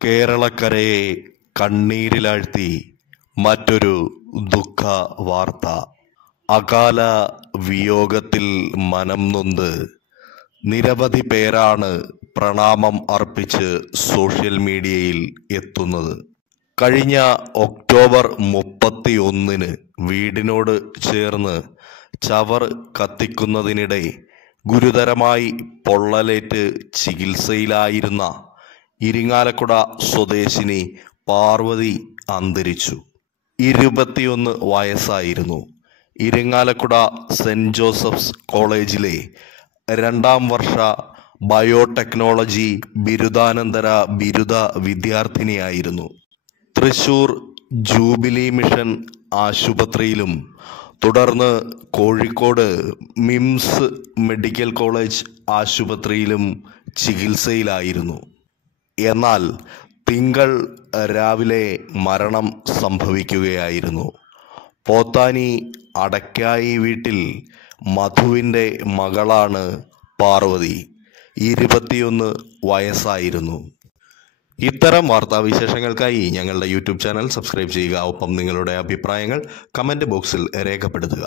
കേരളക്കരയെ കണ്ണീരിലാഴ്ത്തി മറ്റൊരു ദുഃഖ വാർത്ത. അകാല വിയോഗത്തിൽ മനം നൊന്ത് നിരവധി പേരാണ് പ്രണാമം അർപ്പിച്ച് സോഷ്യൽ മീഡിയയിൽ എത്തുന്നത്. കഴിഞ്ഞ ഒക്ടോബർ 31 വീടിനോട് ചേർന്ന് ചവർ കത്തിക്കുന്നതിനിടെ ഗുരുതരമായി പൊള്ളലേറ്റ് ചികിത്സയിലായിരുന്ന ഇരിങ്ങാലക്കുട സ്വദേശിനി പാർവതി അന്തരിച്ചു. 21 വയസ്സായിരുന്നു. ഇരിങ്ങാലക്കുട സെന്റ് ജോസഫ്സ് കോളേജിലെ 2ാം വർഷ ബയോടെക്നോളജി ബിരുദാനന്തര ബിരുദ വിദ്യാർത്ഥിനിയായിരുന്നു. തൃശൂർ ജൂബിലി മിഷൻ ആശുപത്രിയിലും തുടർന്ന് കോഴിക്കോട് മിംസ് മെഡിക്കൽ കോളേജ് ആശുപത്രിയിലും ചികിത്സയിലായിരുന്നു. എന്നാൽ തിങ്കൾ രാവിലെ മരണം സംഭവിക്കുകയായിരുന്നു. പോത്താനി അടക്കായി വീട്ടിൽ മധുവിൻ്റെ മകളാണ് പാർവതി. 21 വയസ്സായിരുന്നു. ഇത്തരം വാർത്താവിശേഷങ്ങൾക്കായി ഞങ്ങളുടെ യൂട്യൂബ് ചാനൽ സബ്സ്ക്രൈബ് ചെയ്യുക. ഒപ്പം നിങ്ങളുടെ അഭിപ്രായങ്ങൾ കമൻറ്റ് ബോക്സിൽ രേഖപ്പെടുത്തുക.